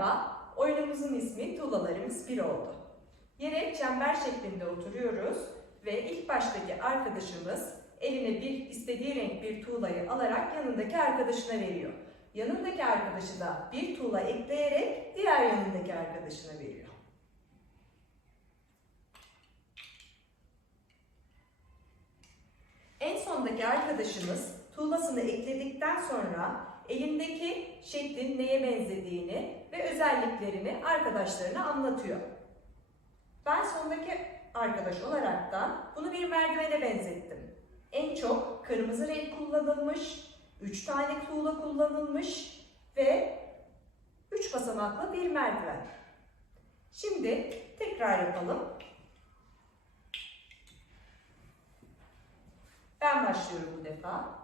Merhaba, oyunumuzun ismi Tuğlalarımız Bir oldu. Yere çember şeklinde oturuyoruz ve ilk baştaki arkadaşımız eline bir istediği renk bir tuğlayı alarak yanındaki arkadaşına veriyor. Yanındaki arkadaşı da bir tuğla ekleyerek diğer yanındaki arkadaşına veriyor. En sondaki arkadaşımız tuğlasını ekledikten sonra elindeki şeklin neye benzediğini ve özelliklerini arkadaşlarına anlatıyor. Ben sondaki arkadaş olarak da bunu bir merdivene benzettim. En çok kırmızı renk kullanılmış, 3 tane tuğla kullanılmış ve 3 basamaklı bir merdiven. Şimdi tekrar yapalım. Ben başlıyorum bu defa.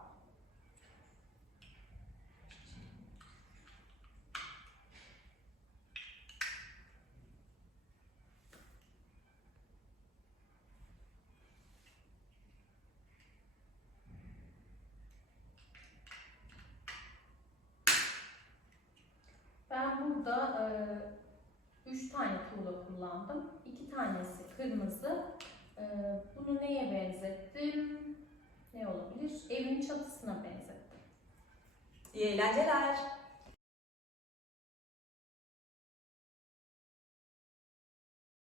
Ben burada e, üç tane tuğla kullandım. İki tanesi kırmızı. E, bunu neye benzettim? Ne olabilir? Evin çatısına benzettim. İyi eğlenceler.